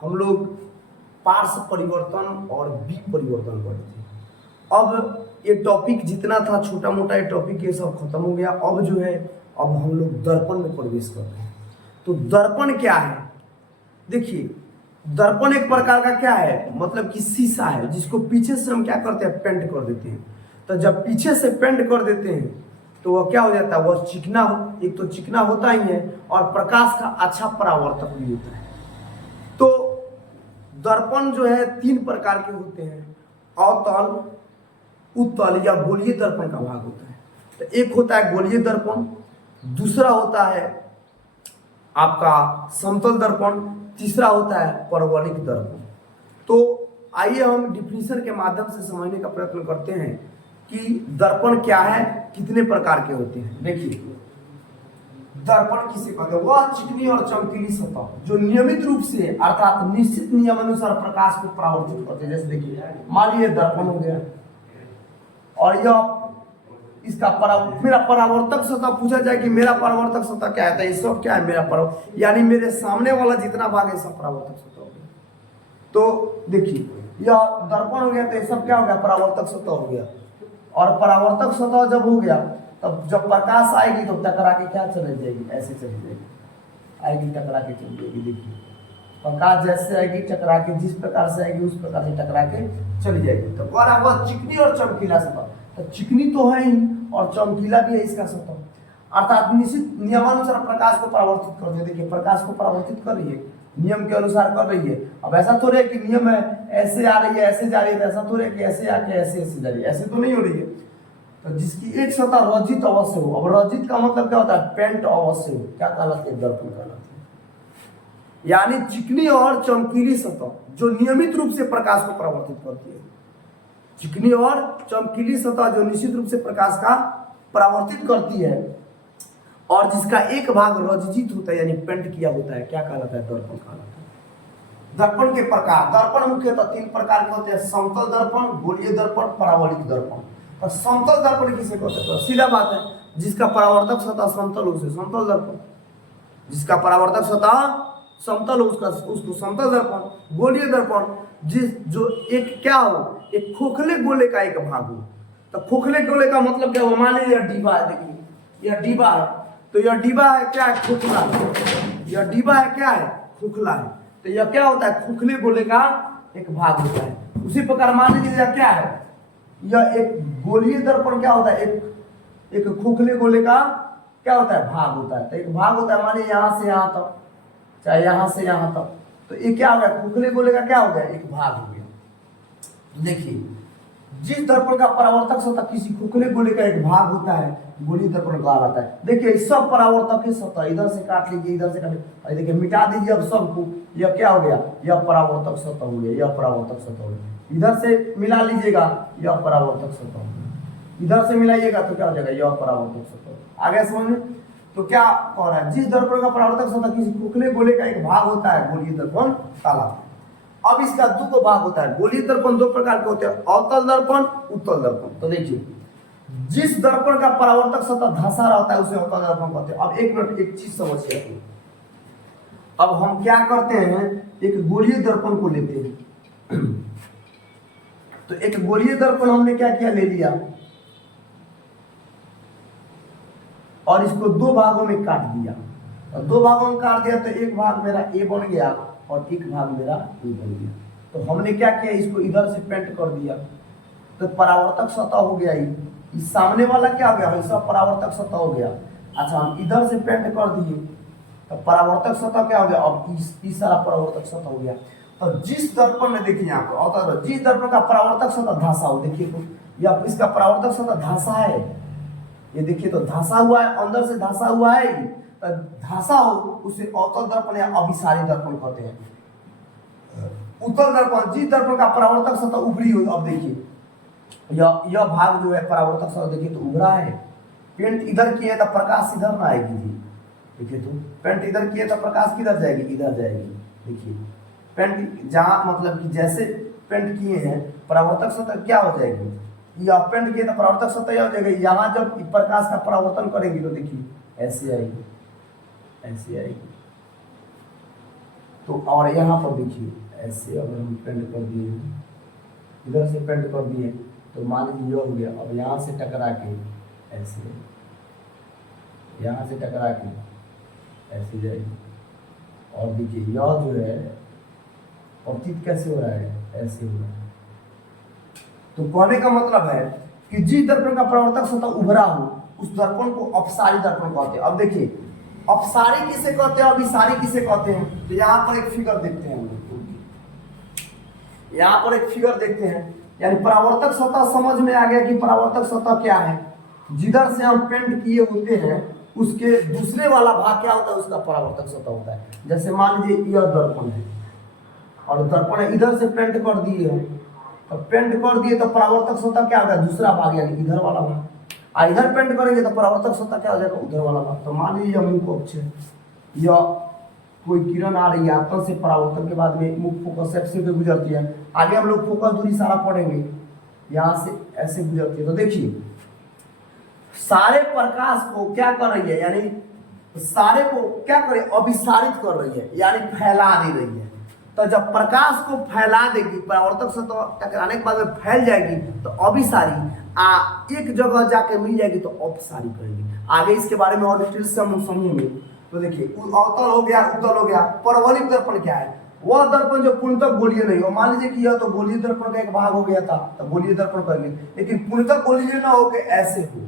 हम लोग पार्श्व परिवर्तन और बीप परिवर्तन पढ़े थे। अब ये टॉपिक जितना था छोटा मोटा ये टॉपिक ये सब खत्म हो गया। अब जो है अब हम लोग दर्पण में प्रवेश करते हैं। तो दर्पण क्या है? देखिए, दर्पण एक प्रकार का क्या है, मतलब कि शीशा है जिसको पीछे से हम क्या करते हैं, पेंट कर देते हैं। तो जब पीछे से पेंट कर देते हैं तो वह क्या हो जाता है, वह चिकना, एक तो चिकना होता ही है और प्रकाश का अच्छा परावर्तक भी होता है। तो दर्पण जो है तीन प्रकार के होते हैं, अवतल, उत्तल या गोलीय दर्पण का भाग होता है। तो एक होता है गोलीय दर्पण, दूसरा होता है आपका समतल दर्पण, तीसरा होता है परवलयिक दर्पण। तो आइए हम डिफिनीशन के माध्यम से समझने का प्रयत्न करते हैं कि दर्पण क्या है, कितने प्रकार के होते हैं। देखिए, दर्पण किसे कहते हैं? वह चिकनी और चमकीली सतह जो नियमित रूप से अर्थात निश्चित नियम अनुसार प्रकाश को परावर्तित करते हैं। जैसे देखिए, मान लीजिए दर्पण हो गया और यह इसका मेरा परावर्तक सतह पूछा जाए कि मेरा परावर्तक सतह क्या है, तो सब क्या है, मेरा परावर्तक यानी मेरे सामने वाला जितना भाग है सब परावर्तक सतह हो गया। तो देखिए, यह दर्पण हो गया तो ये सब क्या हो गया, परावर्तक सतह हो गया। और परावर्तक सतह जब हो गया तब जब प्रकाश आएगी तो टकरा के क्या चली जाएगी, ऐसे चली जाएगी, आएगी टकरा के चली जाएगी। देखिए, प्रकाश जैसे आएगी टकरा के, जिस प्रकार से आएगी उस प्रकार से टकरा के चली जाएगी। तो वह चिकनी और चमकीला सतह, तो चिकनी तो है ही और चमकीला भी है इसका सतह, अर्थात निश्चित नियमानुसार प्रकाश को परावर्तित कर रही है। देखिए, प्रकाश को परावर्तित कर रही है, नियम के अनुसार कर रही है। अब ऐसा थोड़े कि नियम है ऐसे आ रही है ऐसे जा रही है, ऐसा थोड़े कि ऐसे आके ऐसे ऐसे जा रही है, ऐसे तो नहीं हो रही है। तो जिसकी एक सतह रजित अवश्य हो, अब रजित का मतलब क्या होता है, पेंट अवश्य हो, क्या कहलाती है, दर्पण कहलाती है। यानी चिकनी और चमकीली सतह जो नियमित रूप से प्रकाश को परावर्तित करती है, चिकनी और चमकीली सतह जो निश्चित रूप से प्रकाश का परावर्तित करती है और जिसका एक भाग रजित होता है यानी पेंट किया होता है, क्या कहलाता है, दर्पण कहलाता है। दर्पण के प्रकार, दर्पण मुख्यतः तीन प्रकार के होते हैं, समतल दर्पण, गोलीय दर्पण, परावलयिक दर्पण। और समतल दर्पण किसे कहते हैं, तो सीधा बात है, जिसका परावर्तक सतह समतल हो उसे समतल दर्पण, जिसका परावर्तक सतह समतल हो उसको समतल दर्पण। गोलीय दर्पण जो एक क्या हो, एक खोखले गोले का एक भाग हो। तो खोखले गोले का मतलब क्या हो, मान लीजिए यह डिब्बा है, देखिए यह डिब्बा है, तो यह डिब्बा है क्या है, खोखला। यह डिब्बा है क्या है, खोखला है। तो यह क्या होता है, खोखले गोले का एक भाग होता है। उसी प्रकार मान लीजिए यह क्या है, यह एक गोलीय दर्पण क्या होता है, एक खोखले गोले का क्या होता है, भाग होता है। तो एक भाग होता है, मान लीजिए यहाँ से यहाँ तक, चाहे यहाँ से यहाँ तक, तो ये क्या हो गया, खोखले गोले का क्या हो गया, एक भाग हो गया। देखिए, जिस दर्पण का परावर्तक सतह किसी खोखले गोले का एक भाग होता है, गोलीय दर्पण कहा जाता है। देखिए, सब परावर्तक के सतह इधर से काट लीजिए, इधर से काट लीजिए, देखिए मिटा दीजिए अब सबको, यह क्या हो गया, यह परावर्तक सतह हो गया, यह परावर्तक सतह हो गया। इधर से मिला लीजिएगा, यह परावर्तक सतह हो गया, इधर से मिलाइएगा तो क्या हो जाएगा, यह परावर्तक सतह। आगे समझ में, तो क्या कह रहा है, जिस दर्पण का परावर्तक सतह किसी खोखले गोले का एक भाग होता है, गोलीय दर्पण कहलाता है। अब इसका दो भाग होता है, गोलीय दर्पण दो प्रकार के होते हैं, अवतल दर्पण, उत्तल दर्पण। तो देखिए, जिस दर्पण का परावर्तक सतह धंसा रहता है उसे अवतल दर्पण कहते हैं। अब एक मिनट, एक चीज समझिए, अब हम क्या करते हैं, एक गोलीय दर्पण को लेते हैं। तो एक गोलीय दर्पण हमने क्या किया, ले लिया और इसको दो भागों में काट दिया। और दो भागों में काट दिया तो एक भाग मेरा ए बन गया और एक भाग मेरा बी बन गया। तो हमने क्या किया, इसको इधर से पेंट कर दिया तो परावर्तक सतह हो गया। इस सामने वाला क्या हो गया, वैसा परावर्तक सतह हो गया। अच्छा, हम इधर से पेंट कर दिए तो परावर्तक सतह क्या हो गया, अब इस सारा परावर्तक सतह हो गया। तो जिस दर्पण में देखिए यहाँ पर, जिस दर्पण का परावर्तक सतह धांसा हो, देखिए तो या इसका परावर्तक सतह धांसा है, ये देखिए तो धांसा हुआ है, अंदर से धांसा हुआ है, तो धांसा हो उसे अवतल दर्पण या अभिसारी दर्पण कहते हैं। उत्तल दर्पण, जिस दर्पण का परावर्तक सतह उभरी हो, अब देखिए यह भाग जो है परावर्तक सतह देखिए तो उभरा है। पेंट इधर किए तो प्रकाश इधर ना आएगी जी, देखिए तो पेंट इधर किए तो प्रकाश किधर जाएगी, इधर जाएगी। देखिए, पेंट जहां मतलब कि जैसे पेंट किए हैं परावर्तक सतह क्या हो जाएगी, या पेंट किए तो परावर्तक सतह यह हो जाएगी। यहाँ जब प्रकाश का परावर्तन करेंगे तो देखिए ऐसे आएगी, ऐसे आएगी। तो और यहाँ पर देखिए ऐसे अगर हम पेंट कर दिए, इधर से पेंट कर दिए तो मान लीजिए यह हो गया। अब यहाँ से टकरा के ऐसे, यहाँ से टकरा के ऐसे जाएगी, और देखिए यह जो है प्रतीत कैसे हो रहा है, ऐसे हो रहा है। तो कहने का मतलब है कि जिस दर्पण का परावर्तक सतह उभरा हो उस दर्पण को अपसारी दर्पण कहते हैं। अब देखिए अपसारी किसे कहते हैं, अभिसारी किसे कहते हैं, तो यहाँ पर एक फिगर देखते हैं हम लोग। यहाँ पर एक फिगर देखते हैं, यानी परावर्तक सतह समझ में आ गया कि परावर्तक सतह क्या है। जिधर से हम पेंट किए होते हैं उसके दूसरे वाला भाग क्या होता है, उसका परावर्तक सतह होता है। जैसे मान लीजिए यह दर्पण है और दर्पण इधर से पेंट कर दिए है, तो पेंट कर दिए तो परावर्तक सतह क्या होगा, दूसरा भाग यानी इधर वाला भाग। और इधर पेंट करेंगे तो परावर्तक सतह क्या हो जाएगा, उधर वाला भाग। तो मान लीजिए मुख अक्ष है, या कोई किरण आ रही है आपतन से परावर्तन के बाद में मुख फोकस से गुजरती है। आगे हम लोग फोकस दूरी सारा पढ़ेंगे, यहाँ से ऐसे गुजरती है। तो देखिए सारे प्रकाश को क्या कर रही है, यानी सारे को क्या करे, अभिसारित कर रही है, यानी फैला दे रही है। तो जब प्रकाश को फैला देगी, परावर्तक सतह टकराने के बाद में फैल जाएगी, तो अभिसारी एक जगह जाके मिल जाएगी तो अपसारी करेगी। आगे इसके बारे में और डिटेल से हम लोग समझेंगे। तो देखिए अवतल हो गया, उत्तल हो गया। परवलयिक दर्पण क्या है, वह दर्पण जो पूर्णतः गोलीय नहीं हो। मान लीजिए कि यह तो गोलीय दर्पण का एक भाग हो गया था, तो गोलीय दर्पण कहेंगे, लेकिन पूर्णतः गोलीय ना हो के ऐसे हो,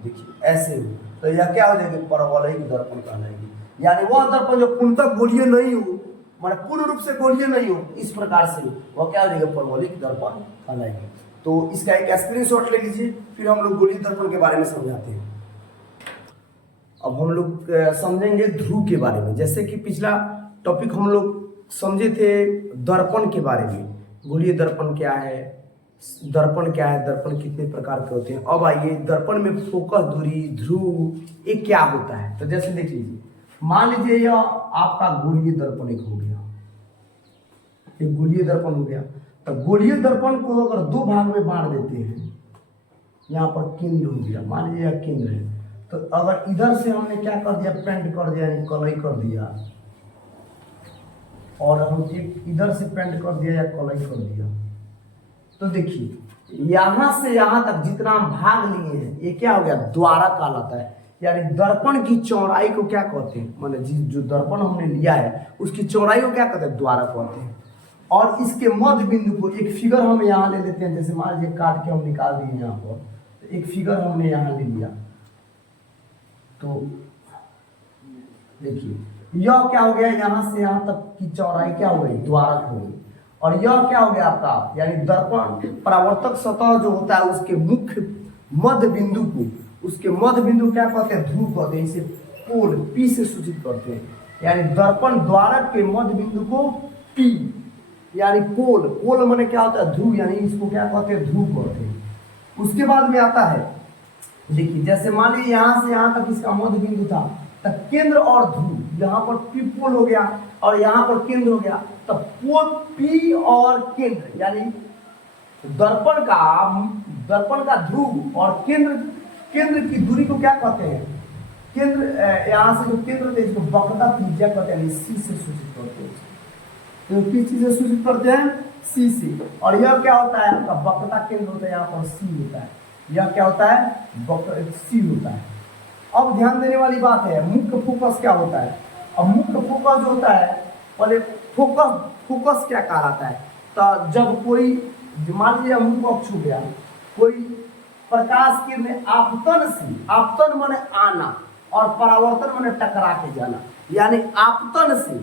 देखिए ऐसे हो, तो यह क्या हो जाएगी, परवलयिक दर्पण कहलाएगी। यानी वह दर्पण जो पूर्णतः गोलीय नहीं हो, माने पूर्ण रूप से गोलीय नहीं हो, इस प्रकार से वह क्या हो जाएगा, परवलयिक दर्पण कहलाएगी। तो इसका एक स्क्रीनशॉट ले लीजिए, फिर हम लोग गोलीय दर्पण के बारे में समझाते हैं। अब हम लोग समझेंगे ध्रुव के बारे में। जैसे कि पिछला टॉपिक हम लोग समझे थे दर्पण के बारे में, गोलीय दर्पण क्या है, दर्पण क्या है, दर्पण कितने प्रकार के होते हैं। अब आइए दर्पण में फोकस दूरी, ध्रुव, ये क्या होता है। तो जैसे देख लीजिए, मान लीजिए यह आपका गोलीय दर्पण एक हो गया, एक गोलीय दर्पण हो गया। तो गोलीय दर्पण को अगर दो भाग में बांट देते हैं, यहाँ पर केंद्र हो गया, मान लीजिए यह केंद्र है, तो अगर इधर से हमने क्या कर दिया, पेंट कर दिया, यानी कलई कर दिया, और हम एक इधर से पेंट कर दिया या कलई कर दिया, तो देखिए यहां से यहां तक जितना हम भाग लिए हैं, ये क्या हो गया, द्वारा कहलाता है। यानी दर्पण की चौड़ाई को क्या कहते हैं, माने जो दर्पण हमने लिया है उसकी चौड़ाई को क्या कहते हैं, द्वारा कहते हैं। और इसके मध्य बिंदु को एक फिगर हम यहाँ ले लेते हैं। जैसे मान लीजिए काट के हम निकाल दिए यहाँ पर, तो एक फिगर हमने यहाँ ले लिया, तो देखिए यह क्या हो गया, यहाँ से यहाँ तक की चौड़ाई क्या हो गई, द्वारक हो गई। और यह क्या हो गया आपका, यानी दर्पण परावर्तक सतह जो होता है उसके मुख्य मध्य बिंदु को, उसके मध्य बिंदु क्या कहते हैं, ध्रुव कहते हैं। इसे पोल पी से सूचित करते हैं। यानी दर्पण द्वारक के मध्य बिंदु को पी, यानी पोल, पोल माने क्या होता है, ध्रुव, यानी इसको क्या कहते हैं, ध्रुव कहते हैं। उसके बाद में आता है, देखिए जैसे मान लीजिए यहाँ से यहाँ तक इसका मध्य बिंदु था, तब केंद्र और ध्रुव, यहाँ पर पी पोल हो गया और यहाँ पर केंद्र हो गया, तब पोल पी और केंद्र, यानी दर्पण का ध्रुव और केंद्र की दूरी को क्या कहते हैं, केंद्र, यहाँ से जो केंद्र थे इसको वक्रता त्रिज्या कहते हैं, सी से सूचित करते हैं। तो किस चीज से सूचित करते हैं, सी से। और यह क्या होता है, आपका वक्रता केंद्र होता है, यहाँ पर सी होता है। यह क्या होता है, वक्र सी होता है। अब ध्यान देने वाली बात है, मुख्य फोकस क्या होता है। अब मुख्य फोकस जो होता है, पहले फोकस क्या कहलाता है, तो जब कोई मान लीजिए मुख्य अक्ष हो गया, कोई प्रकाश किरण आपतन से, आपतन माने आना और परावर्तन माने टकरा के जाना, यानी आपतन से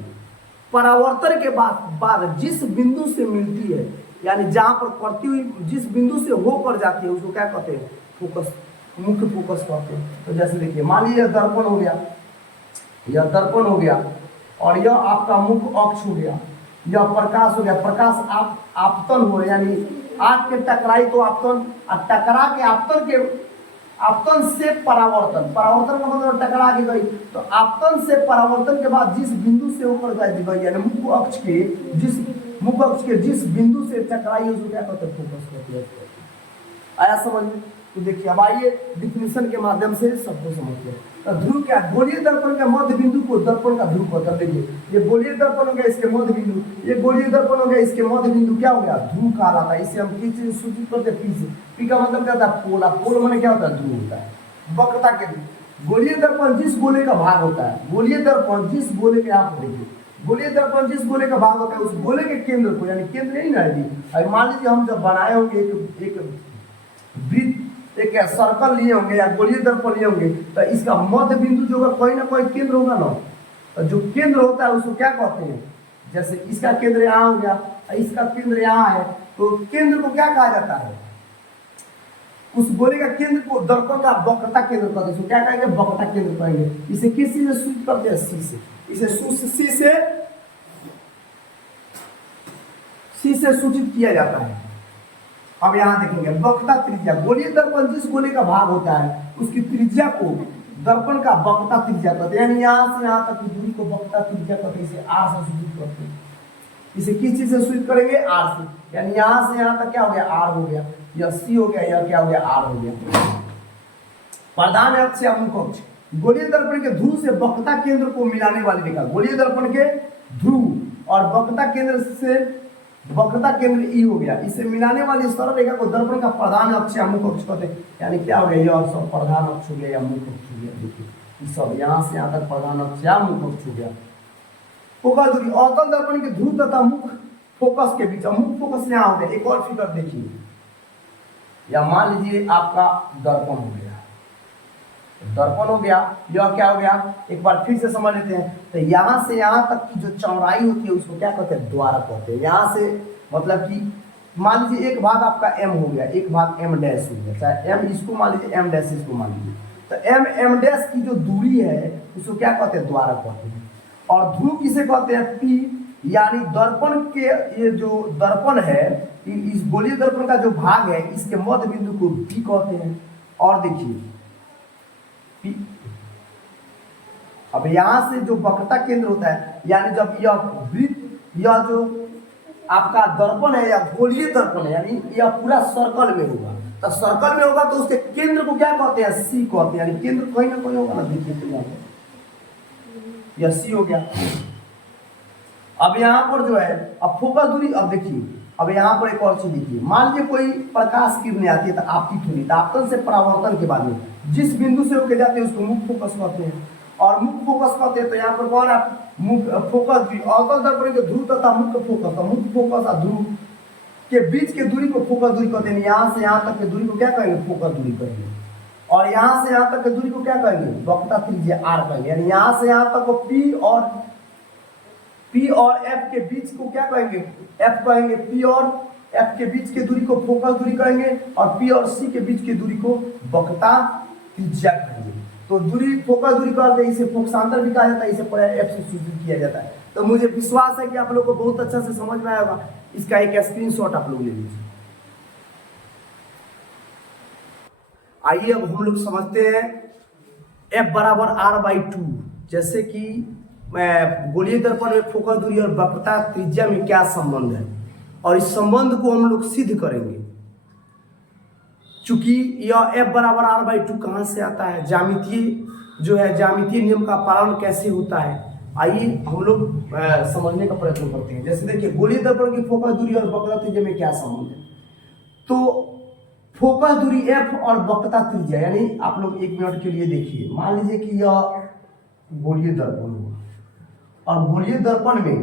परावर्तन के बाद जिस बिंदु से मिलती है, यानी जहां पर पड़ती हुई जिस बिंदु से होकर जाती है, उसको क्या कहते हैं, फोकस, मुख्य फोकस कहते हैं। तो जैसे देखिए मान लीजिए दर्पण हो गया, यह दर्पण हो गया और यह आपका मुख्य अक्ष हो गया, यह प्रकाश हो गया, प्रकाश आपतन हो रहा, यानी आग के टकराई तो आपतन, और टकरा के आपतन से परावर्तन का मतलब टकरा के गई, तो आपतन से परावर्तन के बाद जिस बिंदु से होकर गई, यानी मुख्य अक्ष के जिस बिंदु से टकराई उसको क्या कहते हैं, फोकस कहते हैं। आया समझ में। तो देखिए अब आइए डिफिनेशन के माध्यम से सबको समझते हैं। तो ध्रुव क्या, गोलीय दर्पण का मध्य बिंदु को दर्पण का ध्रुव कहते हैं। देखिए ये गोलीय दर्पण हो गया, इसके मध्य बिंदु, ये गोलीय दर्पण हो गया, इसके मध्य बिंदु क्या हो गया, ध्रुव कहलाता है। इसे हम किस चीज से सूचित करते हैं, पी से। पी का मतलब क्या होता है, पोल। पोल माने क्या होता है, ध्रुव होता है। वक्रता केंद्र, गोलीय दर्पण जिस गोले का भाग होता है, गोलीय दर्पण जिस गोले के, आप देखिए गोलीय दर्पण जिस गोले का भाग होता है, उस गोले के केंद्र को, यानी केंद्र नहीं ना है, मान लीजिए हम जब बनाए होंगे एक वृत्त, एक सर्कल लिए होंगे या गोलीय दर्पण लिए होंगे, तो इसका मध्य बिंदु जो होगा कोई ना कोई केंद्र होगा ना। तो जो केंद्र होता है उसको क्या कहते हैं, जैसे इसका केंद्र यहाँ हो गया, इसका केंद्र यहाँ है, तो केंद्र को क्या कहा जाता है, उस गोले का केंद्र को दर्पण का वक्रता केंद्र कहते हैं। क्या कहेंगे, वक्रता केंद्र कहेंगे। इसे किस चीज से सूचित करते हैं, सी से। इसे सी से सूचित किया जाता है। अब यहाँ देखेंगे वक्रता त्रिज्या, गोलीय दर्पण जिस गोले का भाग होता है उसकी त्रिज्या को दर्पण का वक्रता त्रिज्या कहते हैं, यानी यहाँ से यहाँ तक की दूरी को वक्रता त्रिज्या कहते हैं। इसे आर से सूचित करते हैं। इसे किस चीज से सूचित करेंगे, आर से, यानी यहाँ से यहाँ तक क्या हो गया, आर हो गया, यह सी हो गया, यह क्या हो गया, आर हो गया। प्रधान अक्ष या मुख्य अक्ष, गोलीय दर्पण के ध्रुव से वक्रता केंद्र को मिलाने वाली रेखा, गोलीय दर्पण के ध्रुव और वक्रता केंद्र से, वक्रता केंद्र ई हो गया, इसे मिलाने वाली सरल रेखा को दर्पण का प्रधान अक्ष या मुख्य अक्ष कहते हैं। यानी क्या हो गया, यह सब प्रधान अक्ष हो गया या मुख्य अक्ष हो गया। देखिए ये सब यहाँ से यहाँ तक प्रधान अक्ष या मुख्य अक्ष हो गया। फोकस दूरी, अवतल दर्पण के ध्रुव तथा मुख्य फोकस के बीच, मुख्य फोकस यहाँ हो गया। एक और फिगर देखिए, या मान लीजिए आपका दर्पण हो गया, दर्पण हो गया, यह क्या हो गया, एक बार फिर से समझ लेते हैं। तो यहाँ से यहाँ तक की जो चौड़ाई होती है उसको क्या कहते हैं, द्वारा कहते हैं। यहाँ से मतलब कि मान लीजिए एक भाग आपका एम हो गया, एक भाग एम डैश हो गया, चाहे एम इसको मान लीजिए, एम डैश इसको मान लीजिए, तो एम डैश की जो दूरी है उसको क्या कहते हैं, द्वारा कहते हैं। और ध्रुव किसे कहते हैं, पी, यानी दर्पण के, ये जो दर्पण है, इस गोलीय दर्पण का जो भाग है इसके मध्य बिंदु को पी कहते हैं। और देखिए पी, अब यहां से जो वक्रता केंद्र होता है, यानी जब यह वृत्त, यह जो आपका दर्पण है या गोलीय दर्पण है, यानी यह पूरा सर्कल में होगा, तो सर्कल में होगा तो उसके केंद्र को क्या कहते हैं, सी कहते हैं। यानी केंद्र कहीं ना कहीं होगा ना, देखिए यह सी हो गया। अब यहाँ पर जो है, अब फोकस दूरी, अब देखिए, अब यहाँ पर एक और चीज देखिए, मान लीजिए कोई प्रकाश किरणें आती है, तो आपकी दूरी, तापतन से परावर्तन के बाद में जिस बिंदु से होके जाते हैं उसको मुख्य फोकस कहते हैं, और मुख्य फोकस कहते हैं। तो यहाँ पर कौन है, मुख्य फोकस दूरी, अवतल दर्पण के ध्रुव तथा मुख्य फोकस, तो मुख्य फोकस और ध्रुव के बीच के दूरी को फोकस दूरी कहते हैं। यहाँ से यहाँ तक की दूरी को क्या कहेंगे, फोकस दूरी कहेंगे। और यहाँ से यहाँ तक की दूरी को क्या कहेंगे, वक्रता त्रिज्या आर कहेंगे। यानी यहाँ से यहाँ तक को पी और एफ के बीच को क्या कहेंगे, एफ कहेंगे। पी और एफ के बीच के दूरी को फोकस दूरी कहेंगे, और पी और सी के बीच की दूरी को वक्रता त्रिज्या कहेंगे। तो दूरी फोकस दूरी कहते हैं, इसे फोकसांतर भी कहा जाता है, इसे एफ से सूचित किया जाता है। तो मुझे विश्वास है कि आप लोग को बहुत अच्छा से समझ में आया होगा। इसका एक स्क्रीनशॉट आप लोग ले लीजिए। आइए अब हम लोग समझते हैं F बराबर R/2, जैसे कि गोलीय दर्पण में फोकस दूरी और वक्रता त्रिज्या में क्या संबंध है, और इस संबंध को हम लोग सिद्ध करेंगे। चूंकि यह F बराबर R/2 कहाँ से आता है, ज्यामितीय जो है, ज्यामितीय नियम का पालन कैसे होता है, आइए हम लोग समझने का प्रयत्न करते हैं। जैसे देखिए, गोलीय दर्पण की फोकस दूरी और वक्रता त्रिज्या में क्या संबंध है। तो फोकस दूरी F और वक्रता त्रिज्या, यानी आप लोग एक मिनट के लिए देखिए, मान लीजिए कि यह गोलीय दर्पण होगा, और गोलीय दर्पण में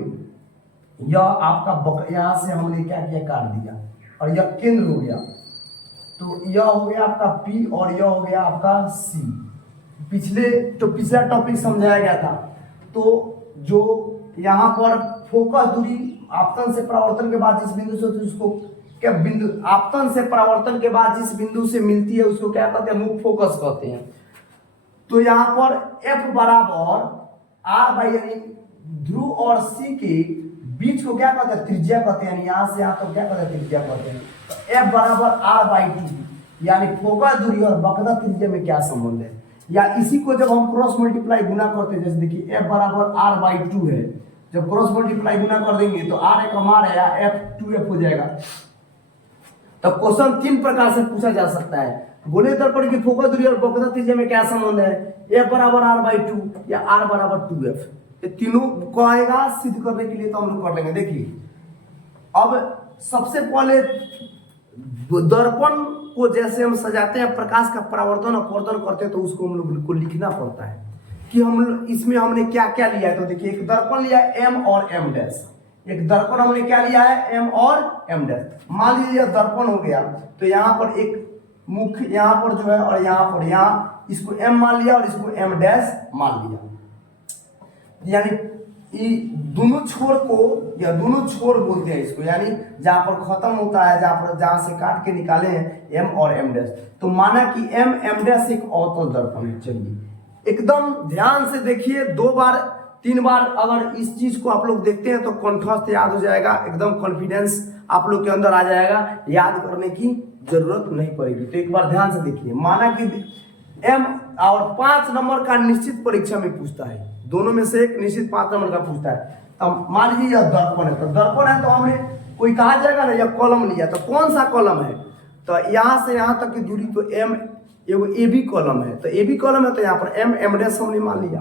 यह आपका यहाँ से हमने क्या किया, काट दिया, और यह केंद्र हो गया। तो यह हो गया आपका P और यह हो गया आपका C। पिछला टॉपिक समझाया गया था। तो जो यहाँ पर फोकस दूरी आपतन से परावर्तन के बाद जिस बिंदु से, उसको क्या बिंदु, आपतन से परावर्तन के बाद जिस बिंदु से मिलती है उसको क्या कहते हैं, मुख्य फोकस कहते हैं। तो यहाँ पर F बराबर R/, यानी ध्रुव और C के बीच को क्या कहते हैं, त्रिज्या कहते हैं। यानी यहाँ से यहाँ तो क्या कहते हैं, त्रिज्या कहते हैं। तो F बराबर R/2, यानी फोकस दूरी और वक्रता त्रिज्या में क्या संबंध है, या इसी को जब हम क्रॉस मल्टीप्लाई गुना करते हैं, जैसे देखिए F बराबर R/2 है, जब क्रॉस मल्टीप्लाई गुना कर देंगे तो R एक हमारा या F 2F हो जाएगा। तो क्वेश्चन तीन प्रकार से पूछा जा सकता है। गोले दर्पण की फोकस दूरी और वक्रता त्रिज्या में क्या संबंध है? F बराबर r/2 या r बराबर 2f। ये तीनों को आएगा सिद्ध करने के लिए तो हम लोग कर लेंगे। देखिए अब सबसे पहले दर्पण को जैसे हम सजाते हैं, प्रकाश का परावर्तन अपवर्तन करते हैं, तो उसको हम लोग को लिखना पड़ता है कि हम इसमें हमने क्या क्या लिया है। तो देखिए एक दर्पण लिया है m और m डैश, एक दर्पण हमने क्या लिया है m और m डैश। मान लीजिए यह दर्पण हो गया, तो यहाँ पर एक मुख्य यहाँ पर जो है और यहाँ पर यहाँ इसको m मान लिया और इसको m डैश मान लिया, यानी दोनों छोर को या दोनों छोर बोलते हैं इसको, यानी जहां पर खत्म होता है, जहां से काट के निकाले हैं m और m डैश, तो माना कि m डैश एक अवतल दर्पण है। चलिए एकदम ध्यान से देखिए, 2 बार 3 बार अगर इस चीज को आप लोग देखते हैं तो कंठस्थ याद हो जाएगा, एकदम कॉन्फिडेंस आप लोग के अंदर आ जाएगा, याद करने की जरूरत नहीं पड़ेगी। तो एक बार ध्यान से देखिए, माना कि m और 5 नंबर का निश्चित परीक्षा में पूछता है, दोनों में से एक निश्चित 5 नंबर का पूछता है। अब मान लीजिए यह दर्पण है, तो दर्पण है तो हमने कोई कहा जाएगा ना, यह कॉलम लिया, तो कौन सा कॉलम है? तो यहाँ से यहाँ तक की दूरी तो m एगो AB कॉलम है, तो AB कॉलम है तो यहाँ पर m डैश हमने मान लिया।